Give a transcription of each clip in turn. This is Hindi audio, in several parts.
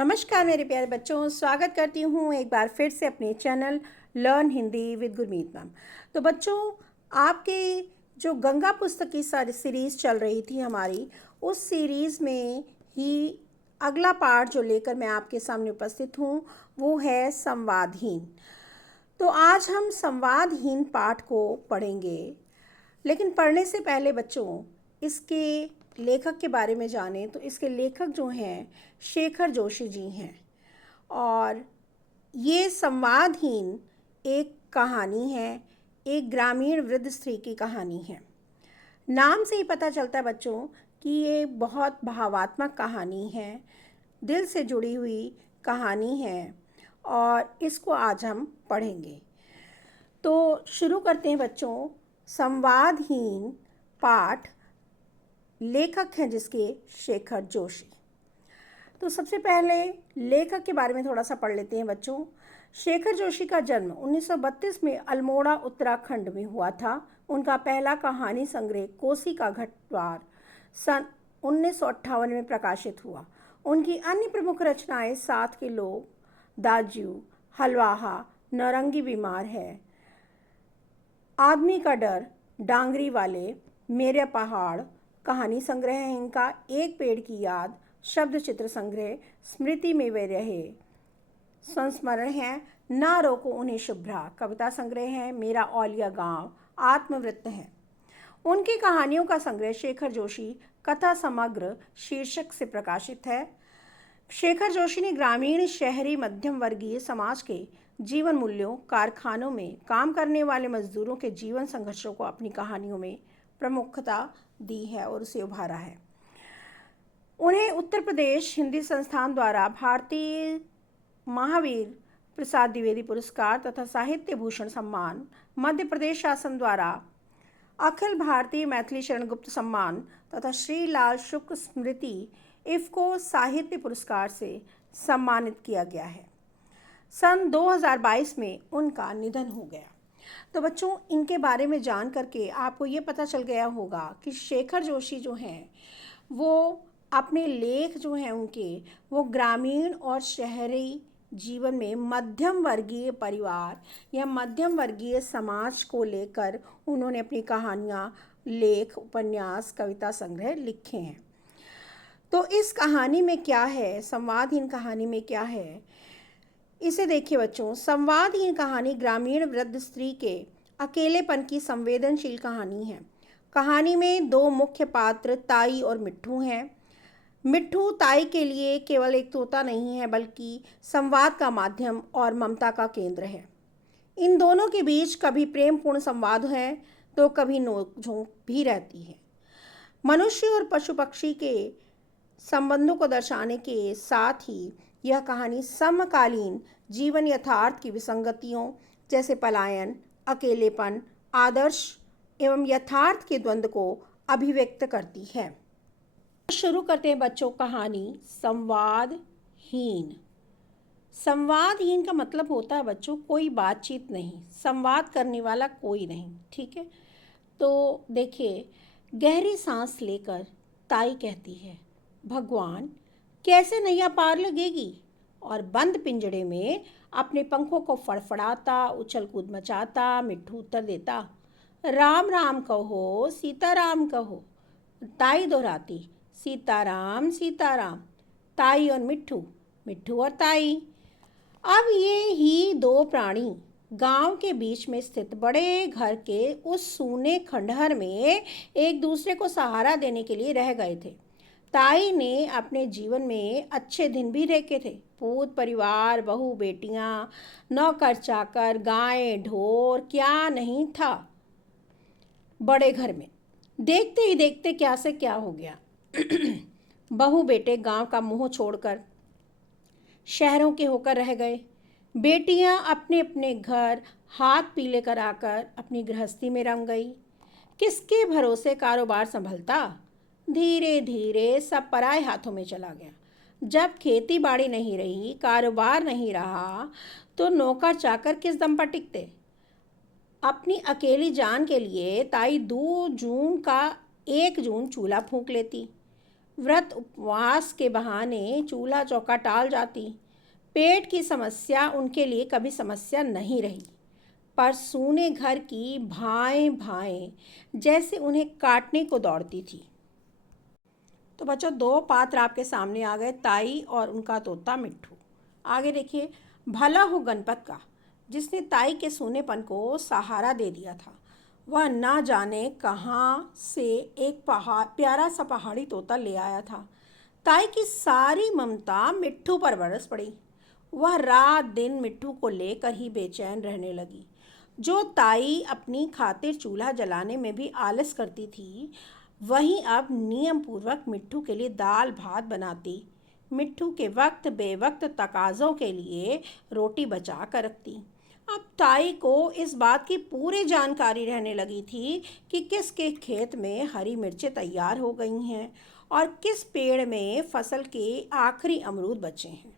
नमस्कार मेरे प्यारे बच्चों, स्वागत करती हूँ एक बार फिर से अपने channel learn Hindi with Gurmeet ma'am. तो बच्चों, आपके जो गंगा पुस्तक की सारी सीरीज़ चल रही थी हमारी, उस सीरीज़ में ही अगला पार्ट जो लेकर मैं आपके सामने उपस्थित हूँ वो है संवादहीन। तो आज हम संवादहीन पाठ को पढ़ेंगे, लेकिन पढ़ने से पहले बच्चों इसके लेखक के बारे में जानें तो इसके लेखक जो हैं शेखर जोशी जी हैं। और ये संवादहीन एक कहानी है, एक ग्रामीण वृद्ध स्त्री की कहानी है। नाम से ही पता चलता है बच्चों कि ये बहुत भावात्मक कहानी है, दिल से जुड़ी हुई कहानी है और इसको आज हम पढ़ेंगे। तो शुरू करते हैं बच्चों। संवादहीन पाठ लेखक हैं जिसके शेखर जोशी। तो सबसे पहले लेखक के बारे में थोड़ा सा पढ़ लेते हैं बच्चों। शेखर जोशी का जन्म 1932 में अल्मोड़ा उत्तराखंड में हुआ था। उनका पहला कहानी संग्रह कोसी का घटवार सन 1958 में प्रकाशित हुआ। उनकी अन्य प्रमुख रचनाएं साथ के लोग, दाजू, हलवाहा, नौरंगी बीमार है, आदमी का डर, डांगरी वाले, मेरे पहाड़ कहानी संग्रह है इनका, एक पेड़ की याद, शब्द चित्र संग्रह, स्मृति में वे रहे, संस्मरण है, ना रोको उन्हें शुभ्रा, कविता संग्रह है, मेरा औलिया गांव, आत्मवृत्त है। उनकी कहानियों का संग्रह शेखर जोशी कथा समग्र शीर्षक से प्रकाशित है। शेखर जोशी ने ग्रामीण, शहरी, मध्यम वर्गीय समाज के जीवन मूल्यों, कारखानों में काम करने वाले मजदूरों के जीवन संघर्षों को अपनी कहानियों में प्रमुखता दी है और उसे उभारा है। उन्हें उत्तर प्रदेश हिंदी संस्थान द्वारा भारतीय महावीर प्रसाद द्विवेदी पुरस्कार तथा साहित्य भूषण सम्मान, मध्य प्रदेश शासन द्वारा अखिल भारतीय मैथिली शरण गुप्त सम्मान तथा श्री लाल शुक्ल स्मृति इफ्को साहित्य पुरस्कार से सम्मानित किया गया है। सन 2022 में उनका निधन हो गया। तो बच्चों, इनके बारे में जान करके आपको ये पता चल गया होगा कि शेखर जोशी जो हैं वो अपने लेख जो हैं उनके वो ग्रामीण और शहरी जीवन में मध्यम वर्गीय परिवार या मध्यम वर्गीय समाज को लेकर उन्होंने अपनी कहानियाँ, लेख, उपन्यास, कविता संग्रह लिखे हैं। तो इस कहानी में क्या है, संवादहीन कहानी में क्या है, इसे देखिए बच्चों। संवादहीन कहानी ग्रामीण वृद्ध स्त्री के अकेलेपन की संवेदनशील कहानी है। कहानी में दो मुख्य पात्र ताई और मिट्ठू हैं। मिट्ठू ताई के लिए केवल एक तोता नहीं है बल्कि संवाद का माध्यम और ममता का केंद्र है। इन दोनों के बीच कभी प्रेमपूर्ण संवाद है तो कभी नोकझोंक भी रहती है। मनुष्य और पशु पक्षी के संबंधों को दर्शाने के साथ ही यह कहानी समकालीन जीवन यथार्थ की विसंगतियों जैसे पलायन, अकेलेपन, आदर्श एवं यथार्थ के द्वंद्व को अभिव्यक्त करती है। शुरू करते हैं बच्चों कहानी संवादहीन। संवादहीन का मतलब होता है बच्चों कोई बातचीत नहीं, संवाद करने वाला कोई नहीं। ठीक है, तो देखिए, गहरी सांस लेकर ताई कहती है, भगवान कैसे नैया पार लगेगी, और बंद पिंजड़े में अपने पंखों को फड़फड़ाता, उछल कूद मचाता मिट्ठू उत्तर देता, राम राम कहो, सीताराम कहो। ताई दोहराती, सीताराम सीताराम। ताई और मिट्ठू, मिट्ठू और ताई। अब ये ही दो प्राणी गांव के बीच में स्थित बड़े घर के उस सूने खंडहर में एक दूसरे को सहारा देने के लिए रह गए थे। ताई ने अपने जीवन में अच्छे दिन भी देखे थे। पूत परिवार, बहू बेटियां, नौकर चाकर, गायें ढोर, क्या नहीं था बड़े घर में। देखते ही देखते क्या से क्या हो गया। बहू बेटे गांव का मुंह छोड़कर शहरों के होकर रह गए। बेटियां अपने अपने घर हाथ पीले कराकर अपनी गृहस्थी में रंग गई। किसके भरोसे कारोबार संभलता। धीरे धीरे सब पराए हाथों में चला गया। जब खेती बाड़ी नहीं रही, कारोबार नहीं रहा, तो नौकर चाकर किस दम पर टिकते। अपनी अकेली जान के लिए ताई 2 जून का 1 जून चूल्हा फूंक लेती। व्रत उपवास के बहाने चूल्हा चौका टाल जाती। पेट की समस्या उनके लिए कभी समस्या नहीं रही, पर सूने घर की भाएं भाएं जैसे उन्हें काटने को दौड़ती थी। तो बच्चों, दो पात्र आपके सामने आ गए, ताई और उनका तोता मिट्ठू। आगे देखिए, भला हो गणपत का, जिसने ताई के सूनेपन को सहारा दे दिया था। वह ना जाने कहाँ से एक प्यारा सा पहाड़ी तोता ले आया था। ताई की सारी ममता मिट्ठू पर बरस पड़ी। वह रात दिन मिट्ठू को लेकर ही बेचैन रहने लगी। जो ताई अपनी खातिर चूल्हा जलाने में भी आलस करती थी, वहीं अब नियम पूर्वक मिट्ठू के लिए दाल भात बनाती, मिट्ठू के वक्त बेवक्त तकाज़ों के लिए रोटी बचा कर रखती। अब ताई को इस बात की पूरी जानकारी रहने लगी थी कि किसके खेत में हरी मिर्चें तैयार हो गई हैं और किस पेड़ में फसल के आखिरी अमरूद बचे हैं।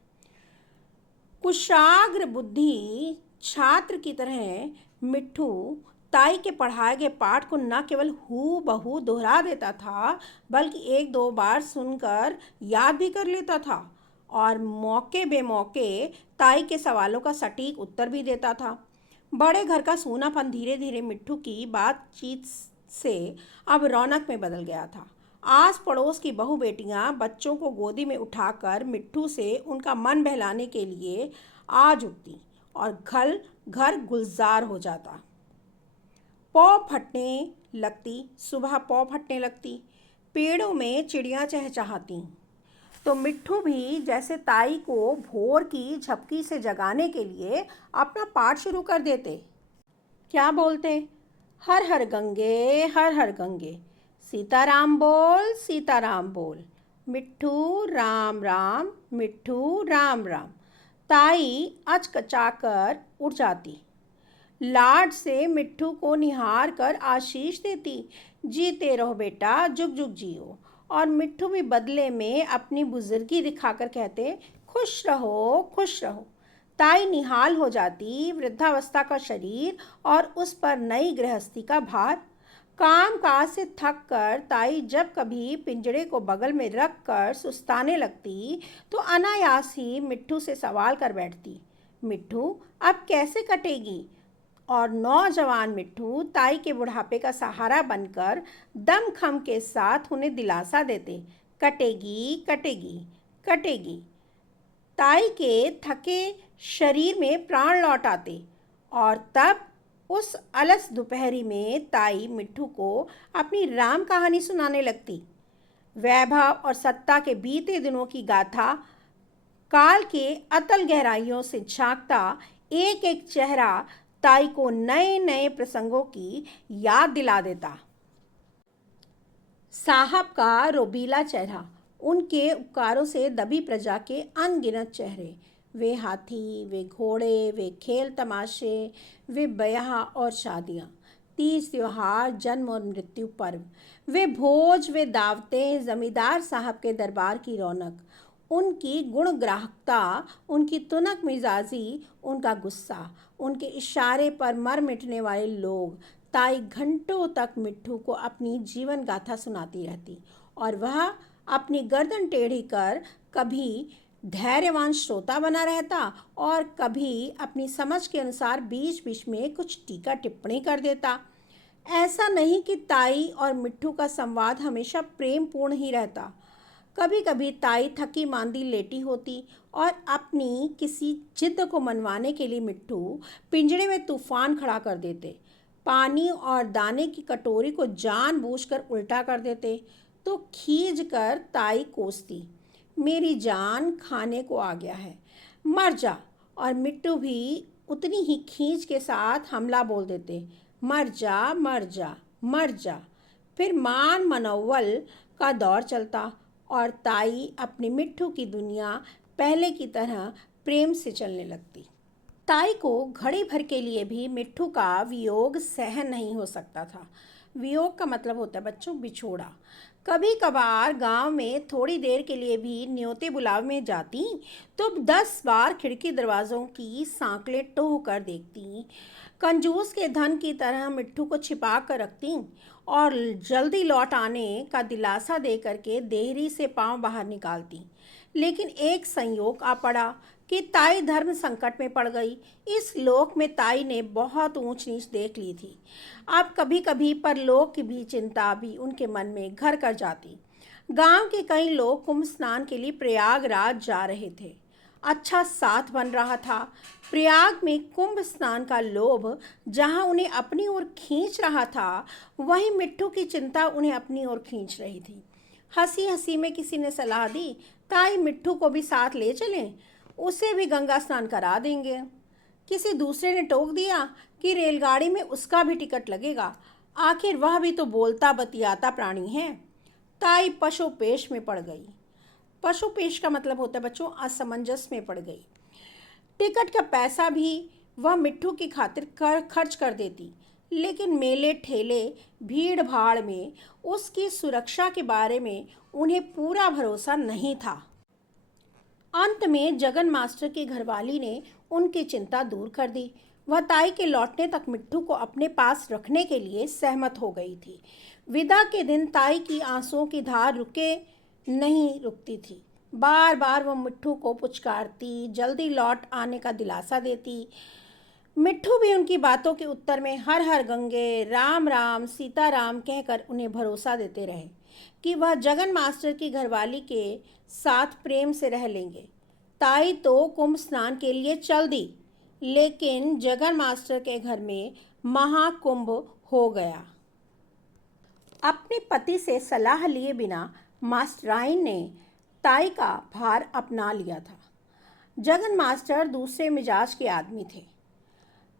कुशाग्र बुद्धि छात्र की तरह मिट्ठू ताई के पढ़ाए गए पाठ को न केवल हू बहू दोहरा देता था, बल्कि एक दो बार सुनकर याद भी कर लेता था और मौके बेमौके ताई के सवालों का सटीक उत्तर भी देता था। बड़े घर का सूनापन धीरे धीरे मिट्ठू की बातचीत से अब रौनक में बदल गया था। आस पड़ोस की बहू बेटियां बच्चों को गोदी में उठाकर मिट्ठू से उनका मन बहलाने के लिए आ जुटती और घर गुलजार हो जाता। पौ फटने लगती, सुबह पौ फटने लगती, पेड़ों में चिड़ियां चहचहाती, तो मिट्ठू भी जैसे ताई को भोर की झपकी से जगाने के लिए अपना पाठ शुरू कर देते। क्या बोलते? हर हर गंगे, हर हर गंगे, सीताराम बोल, सीताराम बोल, मिट्ठू राम राम, मिट्ठू राम राम। ताई अचकचाकर उठ जाती, लाड से मिट्ठू को निहार कर आशीष देती, जीते रहो बेटा, जुग जुग जियो। और मिट्ठू भी बदले में अपनी बुजुर्गी दिखाकर कहते, खुश रहो, खुश रहो। ताई निहाल हो जाती, वृद्धावस्था का शरीर और उस पर नई गृहस्थी का भार। काम काज से थक कर ताई जब कभी पिंजड़े को बगल में रख कर सुस्ताने लगती, तो अनायास ही मिट्ठू से सवाल कर बैठती, मिट्ठू अब कैसे कटेगी? और नौजवान मिट्ठू ताई के बुढ़ापे का सहारा बनकर दमखम के साथ उन्हें दिलासा देते, कटेगी कटेगी कटेगी। ताई के थके शरीर में प्राण लौट आते और तब उस अलस दोपहरी में ताई मिट्ठू को अपनी राम कहानी सुनाने लगती। वैभव और सत्ता के बीते दिनों की गाथा, काल के अतल गहराइयों से झांकता एक एक चेहरा ताई को नए नए प्रसंगों की याद दिला देता। साहब का रोबीला चेहरा, उनके उपकारों से दबी प्रजा के अनगिनत चेहरे, वे हाथी, वे घोड़े, वे खेल तमाशे, वे ब्याह और शादियाँ, तीज त्योहार, जन्म और मृत्यु पर्व, वे भोज, वे दावतें, जमींदार साहब के दरबार की रौनक, उनकी गुणग्राहकता, उनकी तुनक मिजाजी, उनका गुस्सा, उनके इशारे पर मर मिटने वाले लोग। ताई घंटों तक मिट्ठू को अपनी जीवन गाथा सुनाती रहती और वह अपनी गर्दन टेढ़ी कर कभी धैर्यवान श्रोता बना रहता और कभी अपनी समझ के अनुसार बीच बीच में कुछ टीका टिप्पणी कर देता। ऐसा नहीं कि ताई और मिट्ठू का संवाद हमेशा प्रेम पूर्ण ही रहता। कभी कभी ताई थकी मांदी लेटी होती और अपनी किसी जिद को मनवाने के लिए मिट्ठू पिंजड़े में तूफान खड़ा कर देते। पानी और दाने की कटोरी को जानबूझकर उल्टा कर देते तो खींच कर ताई कोसती, मेरी जान खाने को आ गया है, मर जा। और मिट्टू भी उतनी ही खींच के साथ हमला बोल देते, मर जा मर जा मर जा। फिर मान मनोवल का दौर चलता और ताई अपने मिट्ठू की दुनिया पहले की तरह प्रेम से चलने लगती। ताई को घड़ी भर के लिए भी मिट्ठू का वियोग सहन नहीं हो सकता था। वियोग का मतलब होता है बच्चों बिछोड़ा। कभी कभार गांव में थोड़ी देर के लिए भी न्योते बुलाव में जाती तो 10 बार खिड़की दरवाज़ों की सांकलें टोह कर देखती, कंजूस के धन की तरह मिट्ठू को छिपा कर रखती और जल्दी लौट आने का दिलासा दे करके देहरी से पांव बाहर निकालती। लेकिन एक संयोग आ पड़ा कि ताई धर्म संकट में पड़ गई। इस लोक में ताई ने बहुत ऊंच नीच देख ली थी। अब कभी कभी परलोक की भी चिंता भी उनके मन में घर कर जाती। गांव के कई लोग कुंभ स्नान के लिए प्रयागराज जा रहे थे। अच्छा साथ बन रहा था। प्रयाग में कुंभ स्नान का लोभ जहां उन्हें अपनी ओर खींच रहा था, वहीं मिट्ठू की चिंता उन्हें अपनी ओर खींच रही थी। हंसी हंसी में किसी ने सलाह दी, ताई मिट्ठू को भी साथ ले चलें, उसे भी गंगा स्नान करा देंगे। किसी दूसरे ने टोक दिया कि रेलगाड़ी में उसका भी टिकट लगेगा, आखिर वह भी तो बोलता बतियाता प्राणी है। ताई पशुपेश में पड़ गई। पशुपेश का मतलब होता है बच्चों असमंजस में पड़ गई। टिकट का पैसा भी वह मिट्ठू की खातिर खर्च कर देती, लेकिन मेले ठेले भीड़ भाड़ में उसकी सुरक्षा के बारे में उन्हें पूरा भरोसा नहीं था। अंत में जगन मास्टर की घरवाली ने उनकी चिंता दूर कर दी। वह ताई के लौटने तक मिट्ठू को अपने पास रखने के लिए सहमत हो गई थी। विदा के दिन ताई की आंसुओं की धार नहीं रुकती थी। बार बार वह मिट्ठू को पुचकारती, जल्दी लौट आने का दिलासा देती। मिट्ठू भी उनकी बातों के उत्तर में हर हर गंगे, राम राम, सीताराम कहकर उन्हें भरोसा देते रहे कि वह जगन मास्टर की घरवाली के साथ प्रेम से रह लेंगे। ताई तो कुंभ स्नान के लिए चल दी, लेकिन जगन मास्टर के घर में महाकुंभ हो गया। अपने पति से सलाह लिए बिना मास्टराइन ने ताई का भार अपना लिया था। जगन मास्टर दूसरे मिजाज के आदमी थे।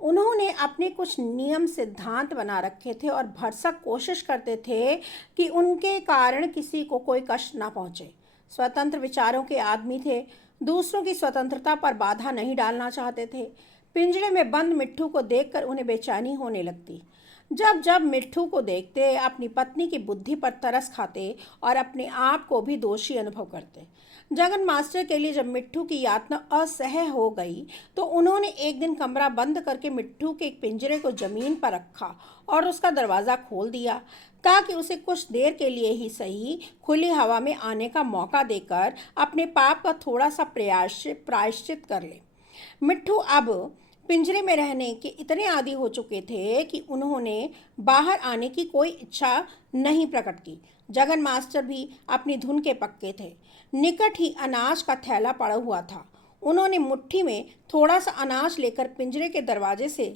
उन्होंने अपने कुछ नियम सिद्धांत बना रखे थे और भरसक कोशिश करते थे कि उनके कारण किसी को कोई कष्ट ना पहुंचे। स्वतंत्र विचारों के आदमी थे, दूसरों की स्वतंत्रता पर बाधा नहीं डालना चाहते थे। पिंजरे में बंद मिट्ठू को देखकर उन्हें बेचैनी होने लगती। जब जब मिट्ठू को देखते अपनी पत्नी की बुद्धि पर तरस खाते और अपने आप को भी दोषी अनुभव करते। जगन मास्टर के लिए जब मिट्ठू की यातना असह्य हो गई तो उन्होंने एक दिन कमरा बंद करके मिट्ठू के एक पिंजरे को जमीन पर रखा और उसका दरवाज़ा खोल दिया, ताकि उसे कुछ देर के लिए ही सही खुली हवा में आने का मौका देकर अपने पाप का थोड़ा सा प्रायश्चित कर ले। मिट्ठू अब पिंजरे में रहने के इतने आदी हो चुके थे कि उन्होंने बाहर आने की कोई इच्छा नहीं प्रकट की। जगन मास्टर भी अपनी धुन के पक्के थे। निकट ही अनाज का थैला पड़ा हुआ था। उन्होंने मुट्ठी में थोड़ा सा अनाज लेकर पिंजरे के दरवाजे से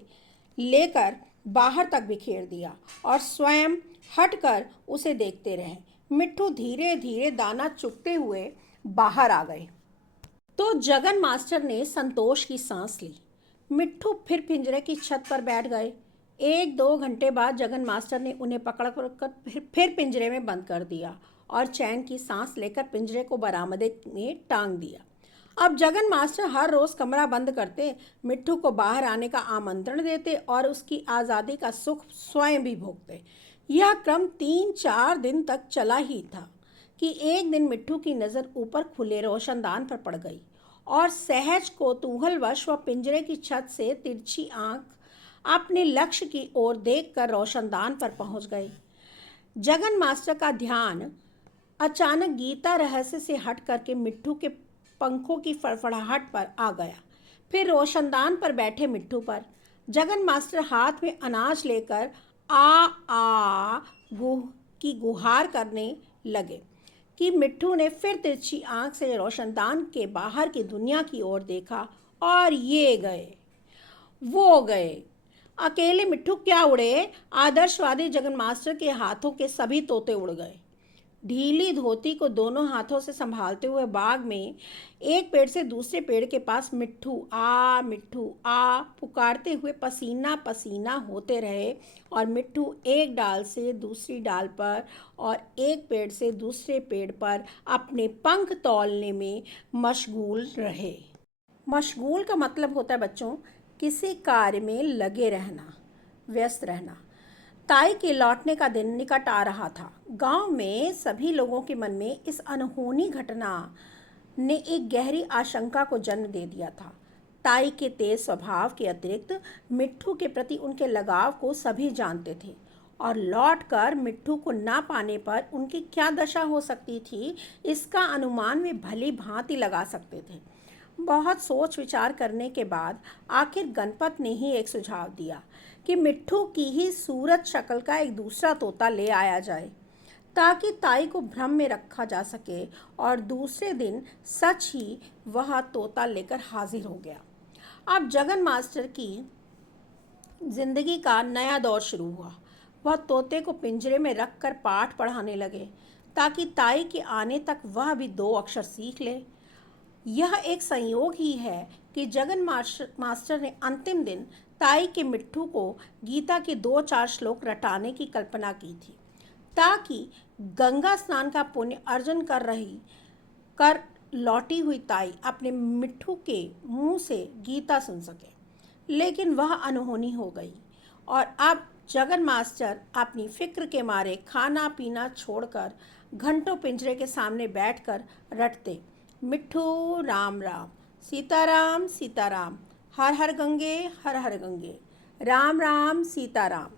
लेकर बाहर तक बिखेर दिया और स्वयं हटकर उसे देखते रहे। मिट्ठू धीरे धीरे दाना चुगते हुए बाहर आ गए तो जगन मास्टर ने संतोष की सांस ली। मिट्ठू फिर पिंजरे की छत पर बैठ गए। 1-2 घंटे बाद जगन मास्टर ने उन्हें पकड़ कर फिर पिंजरे में बंद कर दिया और चैन की सांस लेकर पिंजरे को बरामदे में टांग दिया। अब जगन मास्टर हर रोज़ कमरा बंद करते, मिट्ठू को बाहर आने का आमंत्रण देते और उसकी आज़ादी का सुख स्वयं भी भोगते। यह क्रम 3-4 दिन तक चला ही था कि एक दिन मिट्ठू की नज़र ऊपर खुले रोशनदान पर पड़ गई और सहज कौतूहलवश वह पिंजरे की छत से तिरछी आंख अपने लक्ष्य की ओर देखकर रोशनदान पर पहुंच गई। जगन मास्टर का ध्यान अचानक गीता रहस्य से हट करके मिट्ठू के पंखों की फड़फड़ाहट पर आ गया, फिर रोशनदान पर बैठे मिट्ठू पर। जगन मास्टर हाथ में अनाज लेकर आ की गुहार करने लगे कि मिट्ठू ने फिर तिरछी आंख से रोशनदान के बाहर की दुनिया की ओर देखा और ये गए वो गए। अकेले मिट्ठू क्या उड़े, आदर्शवादी जगन मास्टर के हाथों के सभी तोते उड़ गए। ढीली धोती को दोनों हाथों से संभालते हुए बाग में एक पेड़ से दूसरे पेड़ के पास मिट्ठू आ पुकारते हुए पसीना पसीना होते रहे और मिट्ठू एक डाल से दूसरी डाल पर और एक पेड़ से दूसरे पेड़ पर अपने पंख तौलने में मशगूल रहे। मशगूल का मतलब होता है बच्चों किसी कार्य में लगे रहना, व्यस्त रहना। ताई के लौटने का दिन निकट आ रहा था। गांव में सभी लोगों के मन में इस अनहोनी घटना ने एक गहरी आशंका को जन्म दे दिया था। ताई के तेज स्वभाव के अतिरिक्त मिट्ठू के प्रति उनके लगाव को सभी जानते थे और लौटकर मिट्ठू को ना पाने पर उनकी क्या दशा हो सकती थी, इसका अनुमान वे भली भांति लगा सकते थे। बहुत सोच विचार करने के बाद आखिर गणपत ने ही एक सुझाव दिया कि मिट्ठू की ही सूरत शक्ल का एक दूसरा तोता ले आया जाए, ताकि ताई को भ्रम में रखा जा सके। और दूसरे दिन सच ही वह तोता लेकर हाजिर हो गया। अब जगन मास्टर की जिंदगी का नया दौर शुरू हुआ। वह तोते को पिंजरे में रखकर पाठ पढ़ाने लगे, ताकि ताई के आने तक वह भी 2 अक्षर सीख ले। यह एक संयोग ही है कि जगन मास्टर ने अंतिम दिन ताई के मिट्ठू को गीता के 2-4 श्लोक रटाने की कल्पना की थी, ताकि गंगा स्नान का पुण्य अर्जन कर लौटी हुई ताई अपने मिट्ठू के मुंह से गीता सुन सके। लेकिन वह अनहोनी हो गई और अब जगन मास्टर अपनी फिक्र के मारे खाना पीना छोड़कर घंटों पिंजरे के सामने बैठकर रटते, मिट्ठू राम राम, सीताराम सीताराम, हर हर गंगे हर हर गंगे, राम राम सीताराम।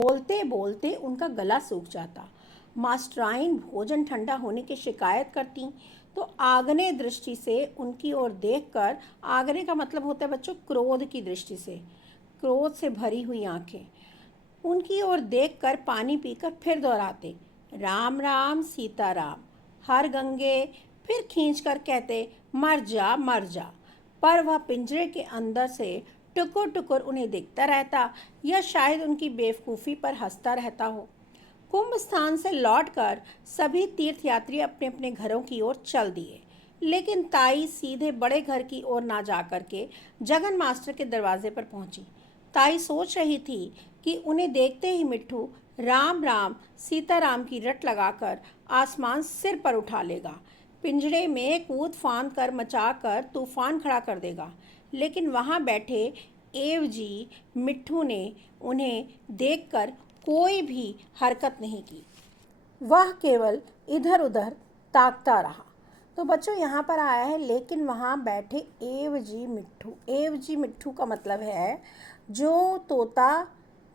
बोलते बोलते उनका गला सूख जाता। मास्टराइन भोजन ठंडा होने की शिकायत करती तो आग्नेय दृष्टि से उनकी ओर देखकर, आग्नेय का मतलब होता है बच्चों क्रोध की दृष्टि से, क्रोध से भरी हुई आंखें, उनकी ओर देखकर पानी पीकर फिर दोहराते, राम राम सीताराम, हर गंगे, फिर खींचकर कहते, मर जा मर जा। पर वह पिंजरे के अंदर से टुकुर टुकुर उन्हें देखता रहता, या शायद उनकी बेवकूफ़ी पर हंसता रहता हो। कुंभ स्थान से लौटकर सभी तीर्थयात्री अपने अपने घरों की ओर चल दिए, लेकिन ताई सीधे बड़े घर की ओर ना जा करके जगन मास्टर के दरवाजे पर पहुंची। ताई सोच रही थी कि उन्हें देखते ही मिट्ठू राम राम सीताराम की रट लगाकर आसमान सिर पर उठा लेगा, पिंजरे में कूद फांद कर मचाकर तूफान खड़ा कर देगा। लेकिन वहाँ बैठे एव जी मिट्ठू ने उन्हें देखकर कोई भी हरकत नहीं की। वह केवल इधर उधर ताकता रहा। तो बच्चों यहाँ पर आया है, लेकिन वहाँ बैठे एव जी मिट्ठू। एव जी मिट्ठू का मतलब है जो तोता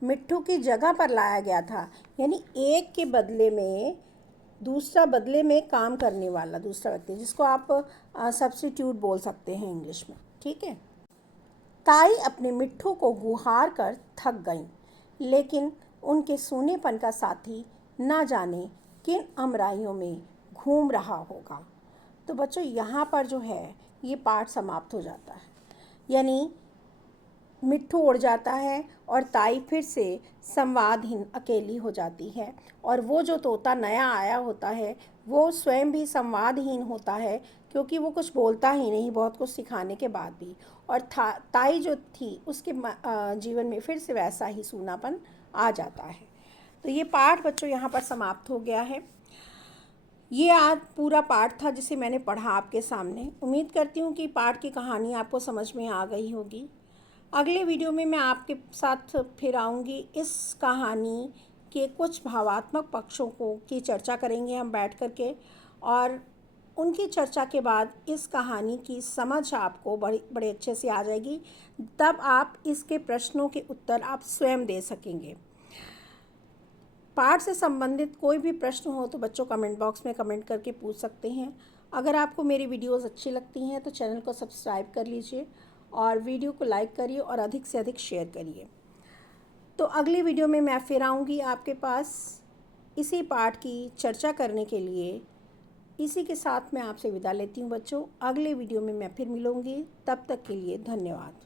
मिट्ठू की जगह पर लाया गया था, यानी एक के बदले में दूसरा बदले में काम करने वाला दूसरा व्यक्ति, जिसको आप सब्स्टिट्यूट बोल सकते हैं इंग्लिश में, ठीक है। ताई अपने मिट्ठू को गुहार कर थक गईं, लेकिन उनके सूनेपन का साथी ना जाने किन अमराइयों में घूम रहा होगा। तो बच्चों यहाँ पर जो है ये पाठ समाप्त हो जाता है, यानी मिट्ठू उड़ जाता है और ताई फिर से संवादहीन अकेली हो जाती है, और वो जो तोता नया आया होता है वो स्वयं भी संवादहीन होता है, क्योंकि वो कुछ बोलता ही नहीं बहुत कुछ सिखाने के बाद भी। और ताई जो थी उसके जीवन में फिर से वैसा ही सूनापन आ जाता है। तो ये पाठ बच्चों यहाँ पर समाप्त हो गया है। ये आज पूरा पाठ था जिसे मैंने पढ़ा आपके सामने। उम्मीद करती हूँ कि पाठ की कहानी आपको समझ में आ गई होगी। अगले वीडियो में मैं आपके साथ फिर आऊँगी। इस कहानी के कुछ भावात्मक पक्षों की चर्चा करेंगे हम बैठ कर के, और उनकी चर्चा के बाद इस कहानी की समझ आपको बड़े अच्छे से आ जाएगी। तब आप इसके प्रश्नों के उत्तर आप स्वयं दे सकेंगे। पाठ से संबंधित कोई भी प्रश्न हो तो बच्चों कमेंट बॉक्स में कमेंट करके पूछ सकते हैं। अगर आपको मेरी वीडियोस अच्छी लगती हैं तो चैनल को सब्सक्राइब कर लीजिए और वीडियो को लाइक करिए और अधिक से अधिक शेयर करिए। तो अगली वीडियो में मैं फिर आऊँगी आपके पास इसी पाठ की चर्चा करने के लिए। इसी के साथ मैं आपसे विदा लेती हूँ बच्चों। अगले वीडियो में मैं फिर मिलूँगी, तब तक के लिए धन्यवाद।